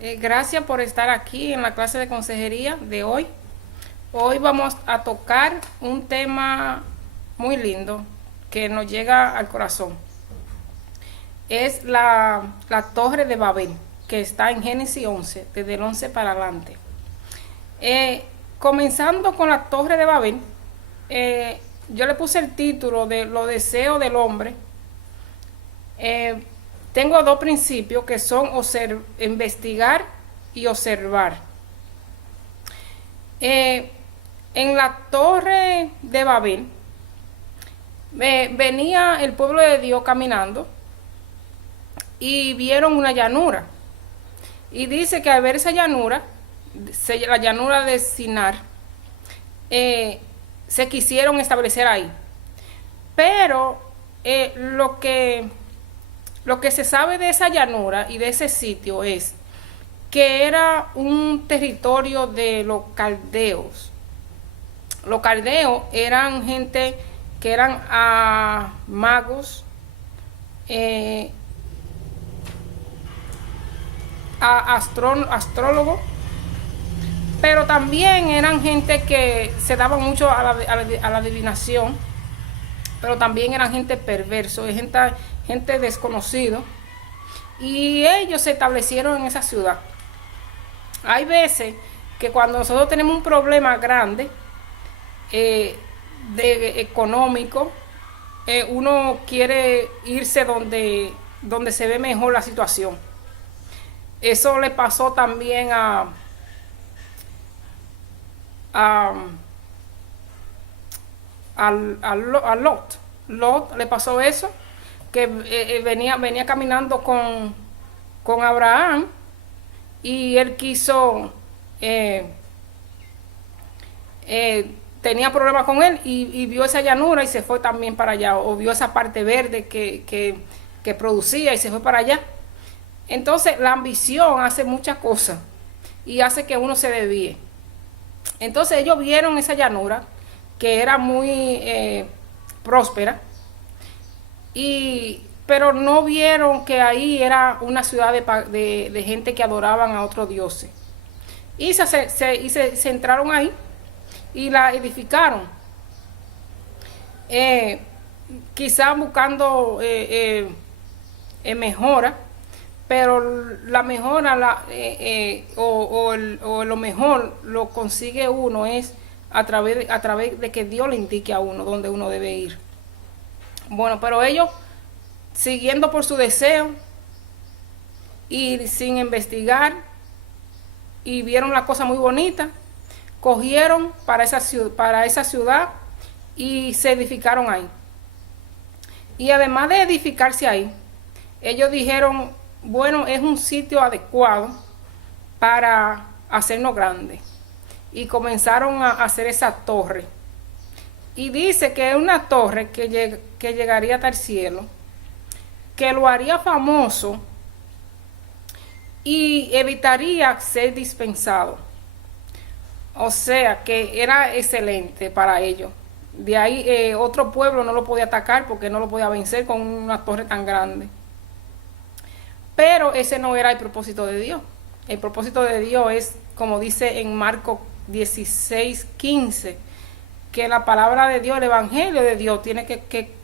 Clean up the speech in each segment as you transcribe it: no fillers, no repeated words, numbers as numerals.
Gracias por estar aquí en la clase de consejería de hoy. Hoy vamos a tocar un tema muy lindo que nos llega al corazón. Es la Torre de Babel, que está en Génesis 11, desde el 11 para adelante. Comenzando con la Torre de Babel, yo le puse el título de Los deseos del hombre. Tengo dos principios que son investigar y observar. En la Torre de Babel venía el pueblo de Dios caminando y vieron una llanura. Y dice que al ver esa llanura, la llanura de Sinar, se quisieron establecer ahí. Pero lo que se sabe de esa llanura y de ese sitio es que era un territorio de los caldeos. Los caldeos eran gente que eran magos, astrólogos, pero también eran gente que se daba mucho a la adivinación, pero también eran gente perverso, gente desconocido, y ellos se establecieron en esa ciudad. Hay veces que cuando nosotros tenemos un problema grande económico, uno quiere irse donde se ve mejor la situación. Eso le pasó también a Lot. Lot le pasó eso, que venía caminando con Abraham, y él quiso, tenía problemas con él, y vio esa llanura y se fue también para allá, o vio esa parte verde que producía y se fue para allá. Entonces la ambición hace muchas cosas y hace que uno se desvíe. Entonces ellos vieron esa llanura que era muy próspera, pero no vieron que ahí era una ciudad de gente que adoraban a otros dioses. Y se entraron ahí y la edificaron, quizás buscando mejora, pero la mejora o lo mejor lo consigue uno es a través de que Dios le indique a uno dónde uno debe ir. Bueno, pero ellos, siguiendo por su deseo y sin investigar, y vieron la cosa muy bonita, cogieron para esa ciudad y se edificaron ahí. Y además de edificarse ahí, ellos dijeron, bueno, es un sitio adecuado para hacernos grandes. Y comenzaron a hacer esa torre. Y dice que es una torre que llegaría hasta el cielo, que lo haría famoso y evitaría ser dispensado. O sea que era excelente para ellos. De ahí otro pueblo no lo podía atacar porque no lo podía vencer con una torre tan grande. Pero ese no era el propósito de Dios. El propósito de Dios es, como dice en Marcos 16:15, que la palabra de Dios, el evangelio de Dios, tiene que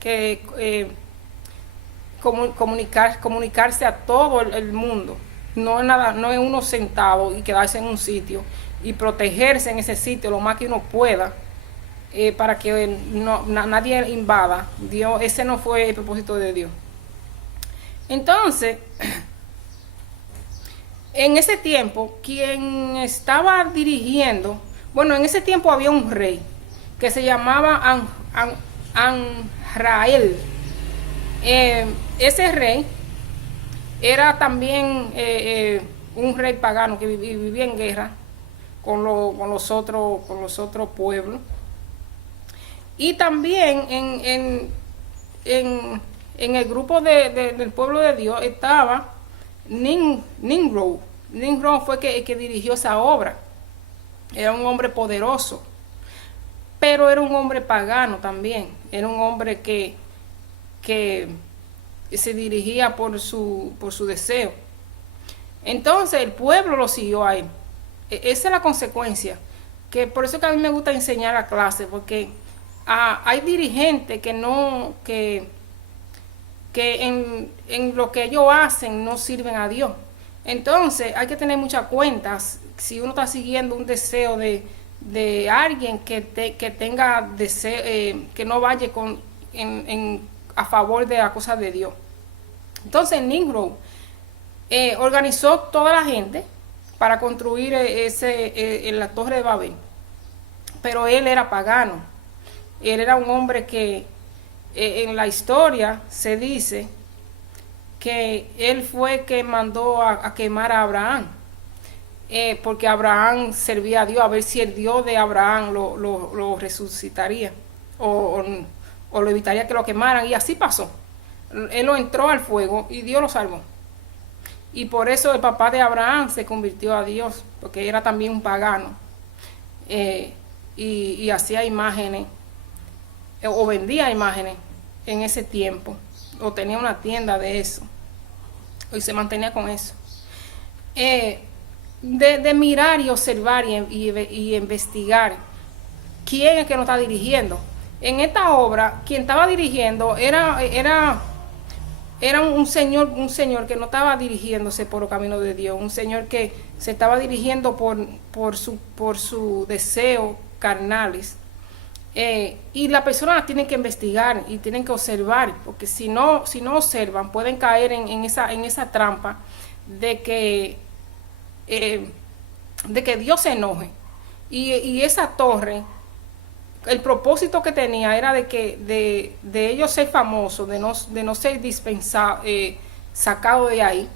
comunicarse a todo el mundo. No es uno sentado y quedarse en un sitio y protegerse en ese sitio lo más que uno pueda, para que nadie invada. Dios, ese no fue el propósito de Dios. Entonces, en ese tiempo, quien estaba dirigiendo, bueno, en ese tiempo había un rey que se llamaba Anrael. Ese rey era también un rey pagano que vivía en guerra con los otros pueblos. Y también en el grupo del pueblo de Dios estaba Nimrod. Nimrod fue el que dirigió esa obra. Era un hombre poderoso, pero era un hombre pagano también. Era un hombre que se dirigía por su deseo. Entonces el pueblo lo siguió a él. Esa es la consecuencia. Que por eso que a mí me gusta enseñar a clase, porque hay dirigentes que no, que en lo que ellos hacen no sirven a Dios. Entonces hay que tener muchas cuentas si uno está siguiendo un deseo de alguien que tenga deseo, que no vaya a favor de la cosa de Dios. Entonces Nimrod organizó toda la gente para construir la torre de Babel, pero él era pagano. Él era un hombre que en la historia se dice que él fue que mandó a quemar a Abraham, porque Abraham servía a Dios, a ver si el Dios de Abraham lo resucitaría o lo evitaría que lo quemaran, y así pasó. Él lo entró al fuego y Dios lo salvó. Y por eso el papá de Abraham se convirtió a Dios, porque era también un pagano, y hacía imágenes, o vendía imágenes en ese tiempo, o tenía una tienda de eso, y se mantenía con eso. De mirar y observar y investigar quién es que nos está dirigiendo. En esta obra, quien estaba dirigiendo era un señor que no estaba dirigiéndose por los caminos de Dios, un señor que se estaba dirigiendo por su deseo carnales. Y la persona tiene que investigar y tienen que observar, porque si no observan pueden caer en esa trampa de que Dios se enoje. Y esa torre, el propósito que tenía era de ellos ser famosos, de no ser dispensados, sacados de ahí.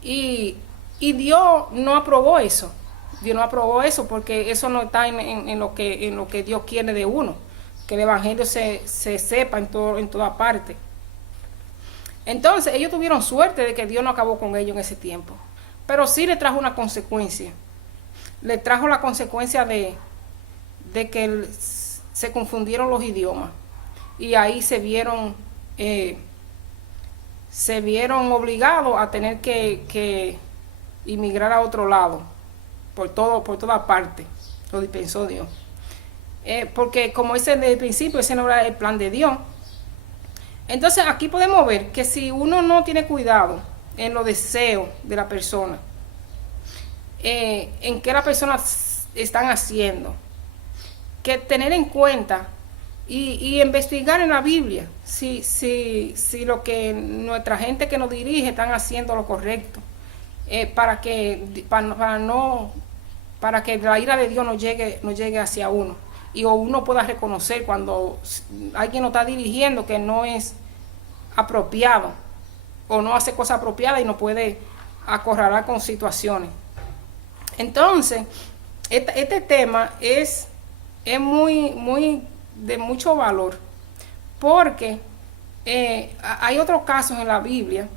Y Dios no aprobó eso. Dios no aprobó eso, porque eso no está en lo que Dios quiere de uno, que el evangelio se sepa en toda parte. Entonces ellos tuvieron suerte de que Dios no acabó con ellos en ese tiempo, pero sí le trajo una consecuencia. Le trajo la consecuencia de que se confundieron los idiomas, y ahí se vieron obligados a tener que emigrar a otro lado, por toda parte. Lo dispensó Dios, porque como dice desde el principio, ese no era el plan de Dios. Entonces aquí podemos ver que si uno no tiene cuidado en los deseos de la persona, en qué las personas están haciendo, que tener en cuenta y investigar en la Biblia si lo que nuestra gente que nos dirige están haciendo lo correcto, para que la ira de Dios no llegue hacia uno, y o uno pueda reconocer cuando alguien nos está dirigiendo que no es apropiado o no hace cosas apropiadas y no puede acorralar con situaciones. Entonces este tema es muy de mucho valor, porque hay otros casos en la Biblia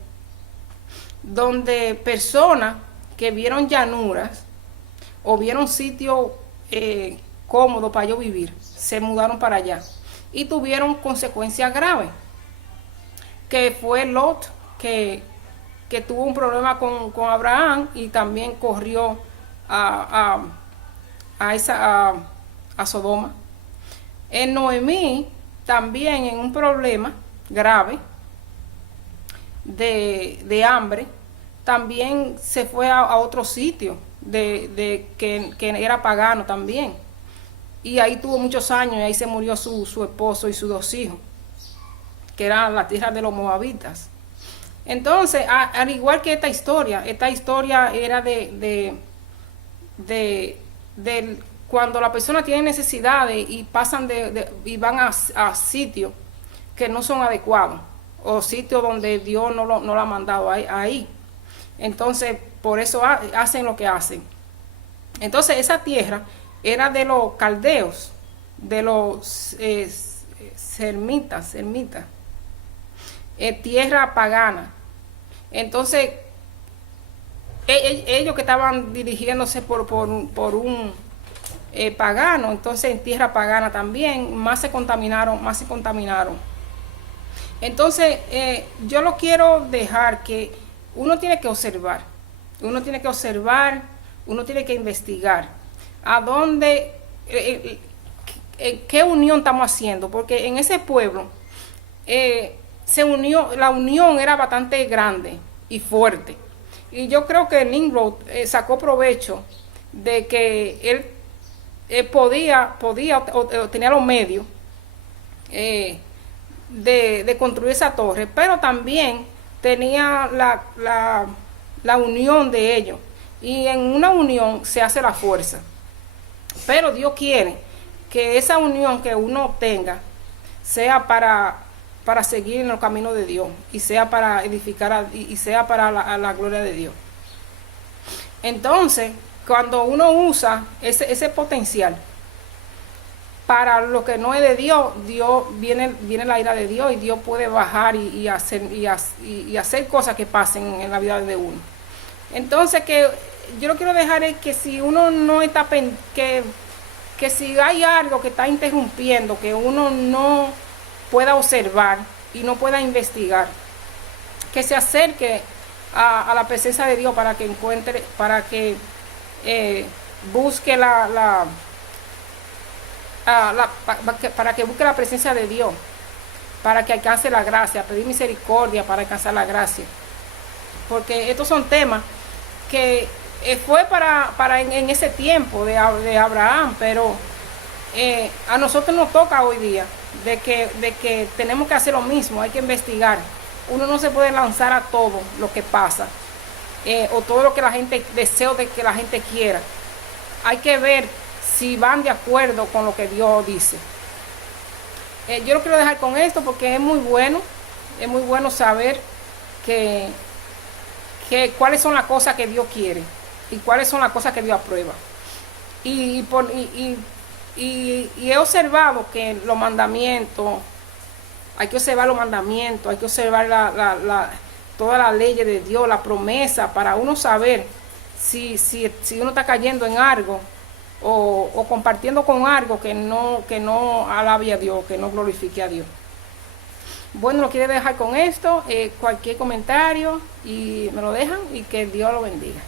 donde personas que vieron llanuras o vieron sitios cómodos para ellos vivir, se mudaron para allá y tuvieron consecuencias graves, que fue Lot, que tuvo un problema con Abraham, y también corrió a Sodoma. En Noemí también, en un problema grave de hambre, también se fue a otro sitio que era pagano también, y ahí tuvo muchos años, y ahí se murió su esposo y sus 2 hijos, que era la tierra de los moabitas. Entonces, al igual que esta historia era de cuando la persona tiene necesidades y pasan y van a sitios que no son adecuados, o sitios donde Dios no lo ha mandado ahí. Entonces, por eso hacen lo que hacen. Entonces, esa tierra era de los caldeos, de los sermitas, tierra pagana. Entonces, ellos que estaban dirigiéndose por un pagano, entonces en tierra pagana también más se contaminaron. Entonces yo lo quiero dejar que uno tiene que observar, uno tiene que investigar a dónde, qué unión estamos haciendo, porque en ese pueblo se unió, la unión era bastante grande y fuerte. Y yo creo que Nimrod sacó provecho de que él podía o tenía los medios de construir esa torre, pero también tenía la unión de ellos. Y en una unión se hace la fuerza. Pero Dios quiere que esa unión que uno tenga sea para seguir en los caminos de Dios, y sea para edificar y sea para la gloria de Dios. Entonces, cuando uno usa ese potencial para lo que no es de Dios, viene la ira de Dios, y Dios puede bajar y hacer cosas que pasen en la vida de uno. Entonces, que yo lo quiero dejar es que si uno no está, que si hay algo que está interrumpiendo, que uno no pueda observar y no pueda investigar, que se acerque a la presencia de Dios para que encuentre, para que busque para que busque la presencia de Dios, para que alcance la gracia, pedir misericordia para alcanzar la gracia. Porque estos son temas que fue para en ese tiempo de Abraham, pero a nosotros nos toca hoy día de que tenemos que hacer lo mismo, hay que investigar. Uno no se puede lanzar a todo lo que pasa, o todo lo que la gente desea de que la gente quiera. Hay que ver si van de acuerdo con lo que Dios dice. Yo lo quiero dejar con esto porque es muy bueno saber que cuáles son las cosas que Dios quiere y cuáles son las cosas que Dios aprueba. Y he observado que los mandamientos, hay que observar los mandamientos, hay que observar todas las leyes de Dios, la promesa, para uno saber si uno está cayendo en algo o compartiendo con algo que no alabe a Dios, que no glorifique a Dios. Bueno, lo quiero dejar con esto. Cualquier comentario y me lo dejan, y que Dios lo bendiga.